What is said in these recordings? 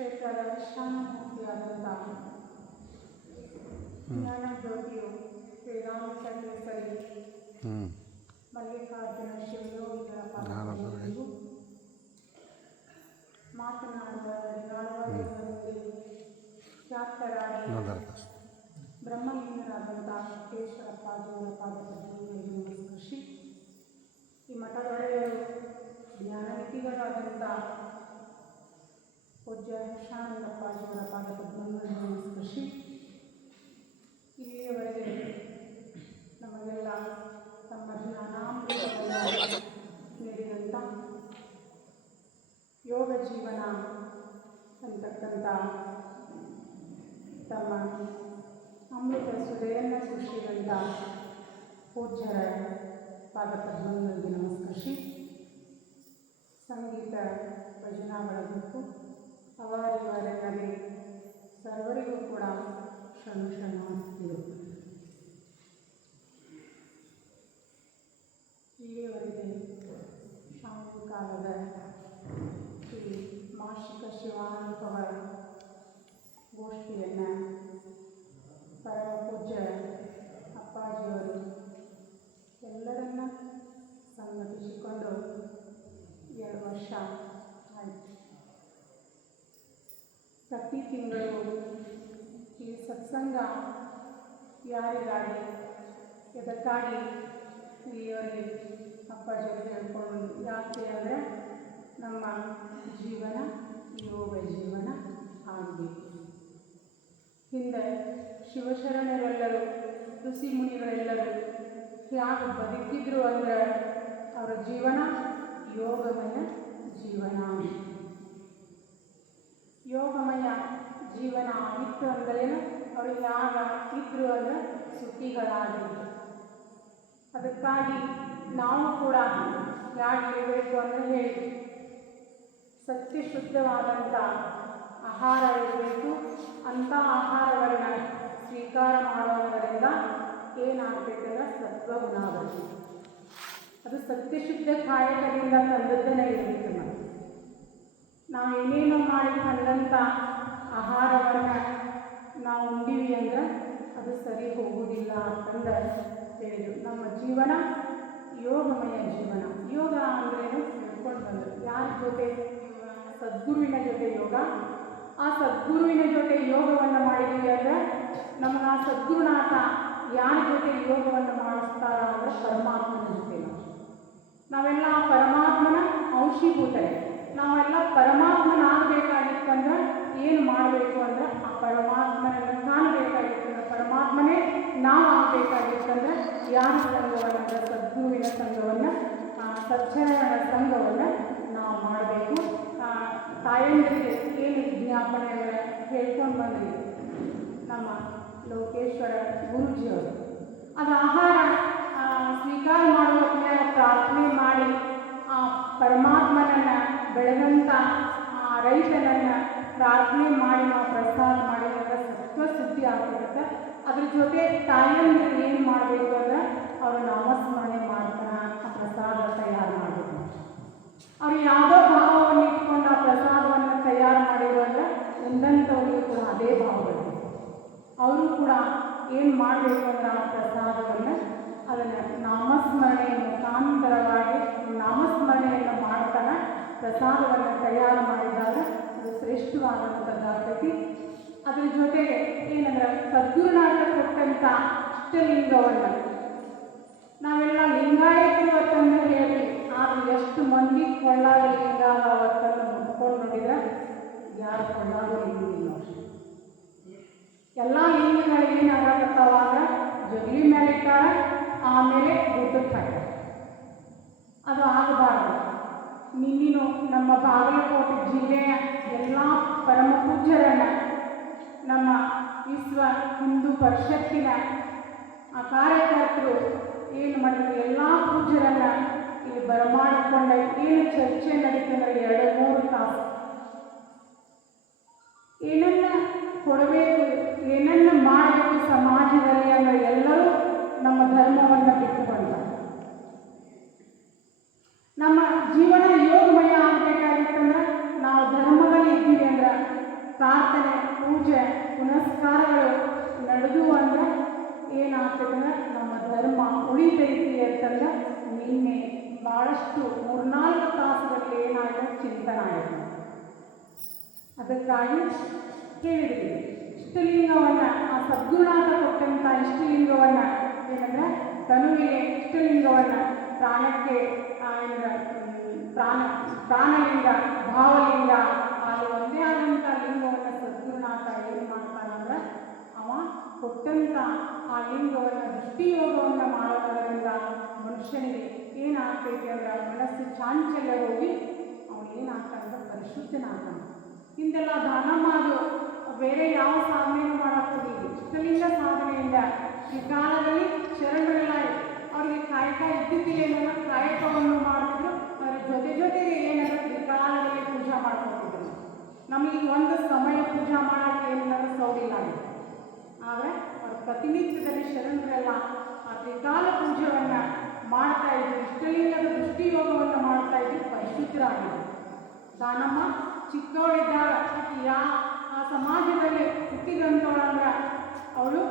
ಕ್ಷೇತ್ರದ ಶಾಂತಿಯಾದಂತಹ ಜ್ಞಾನ ಜ್ಯೋತಿಯು ವೇದಾಂತ ಕೇಸರಿ ಮಲ್ಲಿಕಾರ್ಜುನ ಶಿವಯೋಗಿಗಳ ಪಾದಗಳಿಗೂ ಮಾತನಾಡುವ ಖ್ಯಾತರಾಗಿ ಬ್ರಹ್ಮಲಿಂಗರಾದಂತಹ ಕೇಶವಪ್ಪಾಜಿಯವರ ಪಾದಗಳಿಗೆ ನಮಸ್ಕರಿಸಿ ಈ ಮಠದೊಡೆಯರು ಜ್ಞಾನನಿಧಿಗಳಾದಂಥ ಪೂಜ್ಯ ಶಾನಂದಪ್ಪಾಜಿಯವರ ಪಾದಪದ್ಮಗಳನ್ನು ನಮಸ್ಕರಿಸಿ ಇಲ್ಲಿಯವರೆಗೆ ನಮಗೆಲ್ಲ ತಮ್ಮ ಜ್ಞಾನಾಮೃತವನ್ನು ನೀಡಿದಂಥ ಯೋಗ ಜೀವನ ಅಂತಕ್ಕಂಥ ತಮ್ಮ ಅಮೃತ ಸುಧೆಯನ್ನು ಸೃಷ್ಟಿಸಿದಂಥ ಪೂಜ್ಯರ ಪಾದಪದ್ಮಗಳಿಗೆ ನಮಸ್ಕರಿಸಿ ಸಂಗೀತ ಭಜನಾಗಳ ಗುಂಪು ಅವರಿವರೆಲ್ಲದೆ ಸರ್ವರಿಗೂ ಕೂಡ ಶರಣಾರ್ಥಿಗಳು. ಇಲ್ಲಿಯವರೆಗೆ ಸಾಯಂಕಾಲದ ಈ ಮಾಸಿಕ ಶಿವಾನುಭವ ಗೋಷ್ಠಿಯನ್ನು ಪರಮ ಪೂಜ್ಯ ಅಪ್ಪಾಜಿಯವರು ಎಲ್ಲರನ್ನ ಸಂಘಟಿಸಿಕೊಂಡು 2 ವರ್ಷ ಆಯಿತು. ಪ್ರತಿ ತಿಂಗಳು ಈ ಸತ್ಸಂಗ ಯಾರಿಗಾಗಿ ಎದಕ್ಕಾಗಿ ಇಲ್ಲಿಯವರೆಗೆ ಅಪ್ಪಾಜಿಯವರು ಹೇಳ್ಕೊಂಡು ಯಾಕೆ ಅಂದರೆ ನಮ್ಮ ಜೀವನ ಯೋಗ ಜೀವನ ಆಗಬೇಕು. ಹಿಂದೆ ಶಿವಶರಣರೆಲ್ಲರೂ ಋಷಿ ಮುನಿಗಳೆಲ್ಲರೂ ಯಾಕೆ ಬದುಕಿದ್ರು ಅಂದರೆ ಅವರ ಜೀವನ ಯೋಗಮಯ ಜೀವನ. ಯೋಗಮಯ ಜೀವನ ಆಗಿತ್ತು ಅಂದ್ರೇನು ಅವರು ಯಾಗ ಇದ್ರು ಅಂದರೆ ಸುಖಿಗಳಾಗಿದ್ರು. ಅದಕ್ಕಾಗಿ ನಾವು ಕೂಡ ಯಾಗಿರಬೇಕು ಅಂದರೆ ಹೇಳಿ ಸತ್ಯಶುದ್ಧವಾದಂಥ ಆಹಾರ ಇರಬೇಕು. ಅಂಥ ಆಹಾರವನ್ನು ಸ್ವೀಕಾರ ಮಾಡೋದರಿಂದ ಏನಾಗಬೇಕಂದ್ರೆ ಸತ್ವಗುಣ ಆಗಬೇಕು. ಅದು ಸತ್ಯಶುದ್ಧ ಕಾಯಕದಿಂದ ತಂದದ್ದನೇ ಇರಬೇಕು. ನಾವು ಏನೇನೋ ಮಾಡಿ ತಂದಂಥ ಆಹಾರವನ್ನು ನಾವು ಉಂಡಿವಿ ಅಂದ್ರೆ ಅದು ಸರಿ ಹೋಗುವುದಿಲ್ಲ ಅಂತಂದು ಹೇಳಿದರು. ನಮ್ಮ ಜೀವನ ಯೋಗಮಯ ಜೀವನ. ಯೋಗ ಅಂದ್ರೇನು ಹೇಳ್ಕೊಂಡು ಬಂದರು. ಯಾರ ಜೊತೆ? ಸದ್ಗುರುವಿನ ಜೊತೆ ಯೋಗ. ಆ ಸದ್ಗುರುವಿನ ಜೊತೆ ಯೋಗವನ್ನು ಮಾಡಿದ್ವಿ ಅಂದರೆ ನಮಗೆ ಆ ಸದ್ಗುರುನಾಥ ಯಾರ ಜೊತೆ ಯೋಗವನ್ನು ಮಾಡಿಸ್ತಾರ ಅಂದರೆ ಪರಮಾತ್ಮನ ಜೊತೆ. ನಾವೆಲ್ಲ ಆ ಪರಮಾತ್ಮನ ಅಂಶೀಭೂತರೆ. ನಾವೆಲ್ಲ ಪರಮಾತ್ಮನಾಗಬೇಕಾಗಿತ್ತು ಅಂದ್ರೆ ಏನು ಮಾಡಬೇಕು ಅಂದರೆ ಆ ಪರಮಾತ್ಮನನ್ನು ಕಾಣಬೇಕಾಗಿತ್ತು ಅಂದರೆ ಪರಮಾತ್ಮನೇ ನಾವು ಆಗಬೇಕಾಗಿತ್ತು ಅಂದರೆ ಯಾರ ಸಂಘವನ್ನು ಅಂದರೆ ಸದ್ಗುರುವಿನ ಸಂಘವನ್ನು ಸಜ್ಜನರ ಸಂಘವನ್ನು ನಾವು ಮಾಡಬೇಕು. ತಾಯಂದಿರಿಗೆ ಏನು ವಿಜ್ಞಾಪನೆ ಹೇಳ್ಕೊಂಡು ಬಂದ್ರಿ ನಮ್ಮ ಲೋಕೇಶ್ವರ ಗುರೂಜಿಯವರು. ಅದು ಆಹಾರ ಸ್ವೀಕಾರ ಮಾಡುವ ಪ್ರಾರ್ಥನೆ ಮಾಡಿ ಆ ಪರಮಾತ್ಮನನ್ನು ಬೆಳೆದಂಥ ಆ ರೈತನನ್ನು ಪ್ರಾರ್ಥನೆ ಮಾಡಿ ನಾವು ಪ್ರಸಾದ ಮಾಡಿದಾಗ ಸತ್ವಶುದ್ಧಿ ಆಗ್ತಿರುತ್ತೆ. ಅದ್ರ ಜೊತೆ ತಾಯಿಯಂದ್ರೆ ಏನು ಮಾಡಬೇಕು ಅಂದರೆ ಅವರು ನಾಮಸ್ಮರಣೆ ಮಾಡ್ತಾರೆ. ಆ ಪ್ರಸಾದ ತಯಾರು ಮಾಡಬೇಕು. ಅವ್ರು ಯಾವುದೋ ಭಾವವನ್ನು ಇಟ್ಕೊಂಡು ಆ ಪ್ರಸಾದವನ್ನು ತಯಾರು ಮಾಡಿರುವಾಗ ಎಂದಂಥವ್ರಿಗೂ ಕೂಡ ಅದೇ ಭಾವ ಬರುತ್ತೆ. ಅವರು ಕೂಡ ಏನು ಮಾಡಬೇಕು ಅಂದರೆ ಆ ಪ್ರಸಾದವನ್ನು ಅದನ್ನು ನಾಮಸ್ಮರಣೆಯ ಮುಖಾಂತರವಾಗಿ ನಾಮಸ್ಮರಣೆಯನ್ನು ಮಾಡ್ತಾನೆ ಪ್ರಸಾದವನ್ನು ತಯಾರು ಮಾಡಿದಾಗ ಅದು ಶ್ರೇಷ್ಠವಾದಂಥದ್ದಾಗ್ತೈತಿ. ಅದ್ರ ಜೊತೆಗೆ ಏನಂದ್ರೆ ಸದ್ಗುರುನಾಥ ಕೊಟ್ಟಂಥ ಇಷ್ಟಲಿಂಗವನ್ನು ನಾವೆಲ್ಲ ಲಿಂಗಾಯತರು ಅಂತಂದು ಹೇಳಿ ಆದರೆ ಎಷ್ಟು ಮಂದಿ ಕೊಳ್ಳಾದ ಲಿಂಗ ಅವತ್ತನ್ನು ಮುಟ್ಕೊಂಡು ನೋಡಿದ್ರೆ ಯಾರು ಕೊಳ್ಳಾದ ಲಿಂಗಿಲ್ಲ. ಎಲ್ಲ ಲಿಂಗಗಳಿಗೆ ಏನಾಗತ್ತವ ಅಂದ್ರೆ ಜಗಲಿ ಮೇಲೆ ಇಟ್ಟಾರ, ಆಮೇಲೆ ಊಟಕ್ಕೆ ಹಾಕ್ತಾರೆ. ಅದು ಆಗಬಾರ್ದು. ನಿನ್ನಿನು ನಮ್ಮ ಬಾಗಲಕೋಟೆ ಜಿಲ್ಲೆಯ ಎಲ್ಲ ಪರಮ ಪೂಜ್ಯರನ್ನು ನಮ್ಮ ವಿಶ್ವ ಹಿಂದೂ ಪರಿಷತ್ತಿನ ಆ ಕಾರ್ಯಕರ್ತರು ಏನು ಮಾಡಿದ್ರು ಎಲ್ಲ ಪೂಜ್ಯರನ್ನು ಇಲ್ಲಿ ಬರಮಾಡಿಕೊಂಡ ಏನು ಚರ್ಚೆ ನಡೀತಂದ್ರೆ 2-3 ತಾಸು ಏನನ್ನ ಕೊಡಬೇಕು, ಏನನ್ನ ಮಾಡಬೇಕು ಸಮಾಜದಲ್ಲಿ ಅಂದರೆ ಎಲ್ಲರೂ ನಮ್ಮ ಧರ್ಮವನ್ನು ಬಿಟ್ಟುಕೊಂಡರು. ನಮ್ಮ ಜೀವನ ಯೋಗಮಯ ಆಗಬೇಕಾಗಿತ್ತಂದ್ರೆ ನಾವು ಧರ್ಮದಲ್ಲಿ ಇದ್ದೀವಿ ಅಂದ್ರೆ ಪ್ರಾರ್ಥನೆ ಪೂಜೆ ಪುನಸ್ಕಾರಗಳು ನಡೆದು ಅಂದರೆ ಏನಾಗ್ತದೆ, ನಮ್ಮ ಧರ್ಮ ಉಳಿತೈತಿ ಅಂತಂದ್ರೆ ನಿನ್ನೆ ಭಾಳಷ್ಟು 3-4 ತಾಸುಗಳಲ್ಲಿ ಏನಾಯಿತು, ಚಿಂತನ ಆಯಿತು. ಅದಕ್ಕಾಗಿ ಕೇಳಿದ್ವಿ ಇಷ್ಟಲಿಂಗವನ್ನು, ಆ ಸದ್ಗುಣಾತ ಕೊಟ್ಟಂಥ ಇಷ್ಟಲಿಂಗವನ್ನು ಏನಂದರೆ ತನುವಿಗೆ ಇಷ್ಟಲಿಂಗವನ್ನು, ಪ್ರಾಣಕ್ಕೆ ಪ್ರಾಣಲಿಂಗ ಭಾವಲಿಂಗ ಅದು ಒಂದೇ ಆದಂಥ ಲಿಂಗವನ್ನು ಸದ್ಗುಣಾತ ಏನು ಮಾಡ್ತಾನಂದ್ರೆ ಅವ ಕೊಟ್ಟಂಥ ಆ ಲಿಂಗವನ್ನು ದೃಷ್ಟಿಯೋಗವನ್ನು ಮಾಡೋದರಿಂದ ಮನುಷ್ಯನಿಗೆ ಏನಾಗ್ತೈತೆ ಅಂದರೆ ಮನಸ್ಸು ಚಾಂಚಲ್ಯ ಹೋಗಿ ಅವನು ಏನಾಗ್ತಾನಂದ್ರೆ ಪರಿಶುದ್ಧನಾಗ್ತಾನೆ. ಹಿಂದೆಲ್ಲ ದಾನ ಮಾಡು ಬೇರೆ ಯಾವ ಸಾಧನೆಯೂ ಮಾಡೋಕ್ಕೋಗಿಲ್ಲ. ಇಷ್ಟಲಿಂಗ ಸಾಧನೆಯಿಂದ ಈ ಕಾಲದಲ್ಲಿ ಶರಣರೆಲ್ಲ ಅವ್ರಿಗೆ ಕಾಯಕ ಇದ್ದಿದ್ದಿಲ್ಲ, ಕಾಯಕವನ್ನು ಮಾಡ್ತಿದ್ರು. ಅದರ ಜೊತೆಗೆ ಏನಾದ್ರು ಈ ಕಾಲದಲ್ಲಿ ಪೂಜಾ ಮಾಡ್ಕೊತಿದ್ರು. ನಮಗೆ ಒಂದು ಸಮಯ ಪೂಜಾ ಮಾಡೋಕ್ಕೆ ಏನಾದರೂ ಸೌಡಿಲ್ಲ ಆಗಿದೆ. ಆದರೆ ಅವ್ರ ಪ್ರತಿನಿತ್ಯದಲ್ಲಿ ಶರಣರೆಲ್ಲ ಆ ತ್ರಿಕಾಲ ಪೂಜೆಯನ್ನು ಮಾಡ್ತಾ ಇದ್ರು, ಇಷ್ಟಲಿಂಗದ ದೃಷ್ಟಿಯೋಗವನ್ನು ಮಾಡ್ತಾ ಇದ್ರು, ಪರಿಶುದ್ಧರಾಗಿದ್ರು. ದಾನಮ್ಮ ಚಿಕ್ಕವಳಿದ್ದಾಗ ಆ ಸಮಾಜದಲ್ಲಿ ಹುಟ್ಟಿದಂಥವಳಂದ್ರೆ ಅವಳು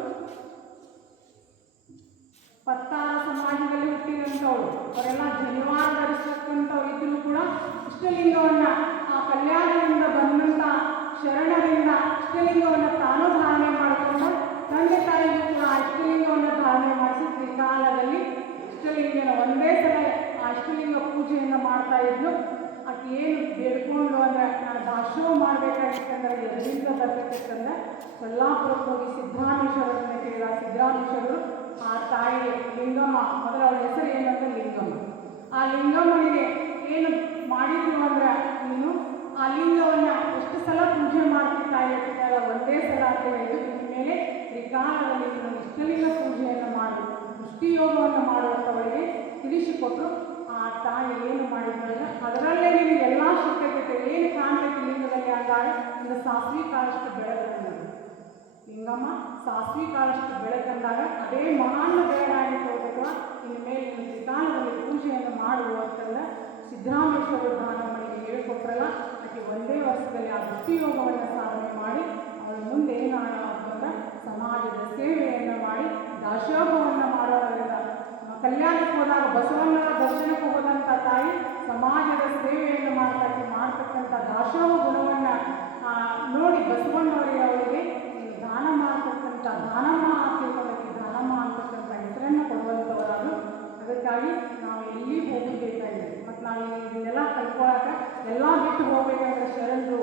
ಪತ್ತಾರ ಸಮಾಜದಲ್ಲಿ ಹುಟ್ಟಿದಂಥವಳು. ಅವರೆಲ್ಲ ಜನಿವಾರ ಧರಿಸತಕ್ಕಂಥವ್ರು ಇದ್ದರೂ ಕೂಡ ಇಷ್ಟಲಿಂಗವನ್ನು ಆ ಕಲ್ಯಾಣದಿಂದ ಬಂದಂಥ ಶರಣರಿಂದ ಇಷ್ಟಲಿಂಗವನ್ನು ತಾನೂ ಧಾರಣೆ ಮಾಡಿಕೊಂಡು ತಂದೆ ತಾಯಿಗೂ ಕೂಡ ಆ ಇಷ್ಟಲಿಂಗವನ್ನು ಧಾರಣೆ ಮಾಡಿಸಿ ತ್ರಿಕಾಲದಲ್ಲಿ ಇಷ್ಟಲಿಂಗನ ಒಂದೇ ಸಲ ಆ ಇಷ್ಟಲಿಂಗ ಪೂಜೆಯನ್ನು ಮಾಡ್ತಾ ಇದ್ಲು. ಅದು ಏನು ಬೇಡ್ಕೊಂಡು ಅಂದರೆ ನಾನು ದಾಸೋಹ ಮಾಡಬೇಕಾಗಿತ್ತಂದ್ರೆ ಎಲ್ಲಿಂದ ಬರಬೇಕಿತ್ತಂದ್ರೆ ಸೊಲ್ಲಾಪುರಕ್ಕೆ ಹೋಗಿ ಸಿದ್ದರಾಮೇಶ್ವರರನ್ನ ಕೇಳಿದ. ಸಿದ್ದರಾಮೇಶ್ವರರು ಆ ತಾಯಿಗೆ ಲಿಂಗಮ್ಮ, ಮೊದಲ ಅವಳ ಹೆಸರು ಏನಂದ್ರೆ ಲಿಂಗಮ್ಮ. ಆ ಲಿಂಗಮ್ಮನಿಗೆ ಏನು ಮಾಡಿದ್ರು ಅಂದರೆ ನೀನು ಆ ಲಿಂಗವನ್ನು ಎಷ್ಟು ಸಲ ಪೂಜೆ ಮಾಡ್ತಿದ್ದ ತಾಯಿ ಒಂದೇ ಸಲ ಅಂತ ಹೇಳಿದ್ದು, ಇನ್ಮೇಲೆ ತ್ರಿಕಾಲದಲ್ಲಿ ನೀನು ಇಷ್ಟಲಿಂಗ ಪೂಜೆಯನ್ನು ಮಾಡು, ದೃಷ್ಟಿಯೋಗವನ್ನು ಮಾಡುವಂಥವಳಿಗೆ ತಿಳಿಸಿಕೊಟ್ಟರು. ಆ ತಾಯಿ ಏನು ಮಾಡಿದ್ರಲ್ಲ ಅದರಲ್ಲೇ ನಿಮಗೆ ಎಲ್ಲ ಶುದ್ಧತೆ ಏನು ಕಾಣಬೇಕು ಲಿಂಗದಲ್ಲಿ ಅಂದಾಗ ಇದು ಸಾಸ್ವಿ ಕಾಳಷ್ಟು ಬೆಳಕಂದಾಗ ಲಿಂಗಮ್ಮ ಸಾಸ್ವಿ ಕಾಳಷ್ಟು ಬೆಳಕಂದಾಗ ಅದೇ ಮಹಾನ್ ಬೆಳಗಾಗಿ ಹೋಗುವ ಇನ್ನು ಮೇಲೆ ನೀವು ತ್ರಿಕಾಲದಲ್ಲಿ ಪೂಜೆಯನ್ನು ಮಾಡುವ ಅಂತಂದ್ರೆ ಸಿದ್ದರಾಮೇಶ್ವರ ದಾನಮ್ಮನಿಗೆ ಹೇಳಿಕೊಟ್ರಲ್ಲ, ಆಕೆ ಒಂದೇ ವರ್ಷದಲ್ಲಿ ಆ ದೃಷ್ಟಿಯೋಗವನ್ನು ಸಾಧನೆ ಮಾಡಿ ಅವಳು ಮುಂದೆ ಏನಾಗಂದ್ರೆ ಸಮಾಜದ ಸೇವೆಯನ್ನು ಮಾಡಿ ದಾಸೋಹವನ್ನು ಮಾಡೋದರಿಂದ ಕಲ್ಯಾಣಕ್ಕೆ ಹೋದಾಗ ಬಸವಣ್ಣನ ದರ್ಶನಕ್ಕೆ ಹೋದಂಥ ತಾಯಿ ಸಮಾಜದ ಸೇವೆಯನ್ನು ಮಾಡ್ತಕ್ಕಂಥ ದಾಸೋಹ ಗುಣವನ್ನು ನೋಡಿ ಬಸವಣ್ಣವರಿಗೆ ಅವರಿಗೆ ದಾನ ಮಾಡ್ತಕ್ಕಂಥ ದಾನಮ್ಮ ತಿಳ್ಕೊಳ್ಳೋಕ್ಕೆ ದಾನಮ್ಮ ಅಂತಕ್ಕಂಥ ಹೆಸರನ್ನು ಕೊಡುವಂಥವರಾದರು. ಅದಕ್ಕಾಗಿ ನಾವು ಎಲ್ಲಿ ಹೋಗಬೇಕಾಗಿದೆ ಮತ್ತು ನಾವು ಇದನ್ನೆಲ್ಲ ಕಲ್ತ್ಕೊಳ್ಳೋಕೆ ಎಲ್ಲ ಬಿಟ್ಟು ಹೋಗಬೇಕಂದ್ರೆ ಶರಣರು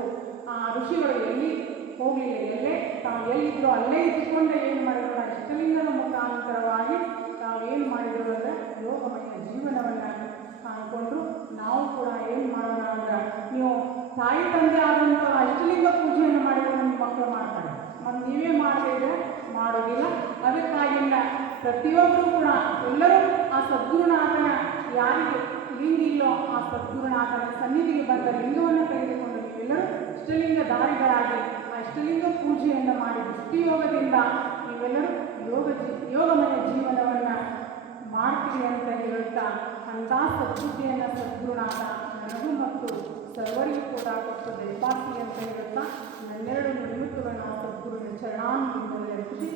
ಋಷಿಗಳು ಎಲ್ಲಿ ಹೋಗಲಿಲ್ಲ, ಎಲ್ಲೇ ತಾವು ಎಲ್ಲಿದ್ದರೋ ಅಲ್ಲೇ ಇದ್ದುಕೊಂಡು ಏನು ಮಾಡಿದ್ರು ಇಷ್ಟಲಿಂಗದ ಮುಖಾಂತರವಾಗಿ ನಾವು ಏನು ಮಾಡಿದ್ರು ಅಂದರೆ ಯೋಗಮಯ ಜೀವನವನ್ನು ಕಾಣ್ಕೊಂಡ್ರು. ನಾವು ಕೂಡ ಏನು ಮಾಡೋಣ ಅಂದ್ರೆ ನೀವು ತಾಯಿ ತಂದೆ ಆದಂಥ ಇಷ್ಟಲಿಂಗ ಪೂಜೆಯನ್ನು ಮಾಡಿದ್ರೆ ನಿಮ್ಮ ಮಕ್ಕಳು ಮಾಡ್ತಾರೆ, ಮತ್ತು ನೀವೇ ಮಾಡದಿದ್ರೆ ಮಾಡೋದಿಲ್ಲ. ಅದಕ್ಕಾಗಿಲ್ಲ ಪ್ರತಿಯೊಬ್ಬರೂ ಕೂಡ ಎಲ್ಲರೂ ಆ ಸದ್ಗುರುನಾಥನ ಯಾರಿಗೆ ಲಿಂಗ ಇಲ್ಲೋ ಆ ಸದ್ಗುರುನಾಥನ ಸನ್ನಿಧಿಗೆ ಬಂದ ಲಿಂಗವನ್ನು ತೆಗೆದುಕೊಂಡು ನೀವೆಲ್ಲರೂ ಇಷ್ಟಲಿಂಗ ದಾರಿಗಳಾಗಿ ಆ ಇಷ್ಟಲಿಂಗ ಪೂಜೆಯನ್ನು ಮಾಡಿ ದೃಷ್ಟಿಯೋಗದಿಂದ ನೀವೆಲ್ಲರೂ ಯೋಗಮಯ ಜೀವನವನ್ನು ಮಾಡ್ತೀವಿ ಅಂತ ಹೇಳ್ತಾ ಅಂಥ ಸದ್ಬುದ್ಧಿಯನ್ನು ಸದ್ಗುರುನಾಥ ನನಗೂ ಮತ್ತು ಸರ್ವರಿಗೂ ಕೂಡ ಕೊಟ್ಟು ದಯಪಾಸಿ ಅಂತ ಹೇಳ್ತಾ ನನ್ನೆರಡು ನುಡಿಮುತ್ತುಗಳನ್ನ ಸದ್ಗುರುವಿನ ಚರಣಾನುಭವದಲ್ಲಿ ಅರ್ಪಿಸಿ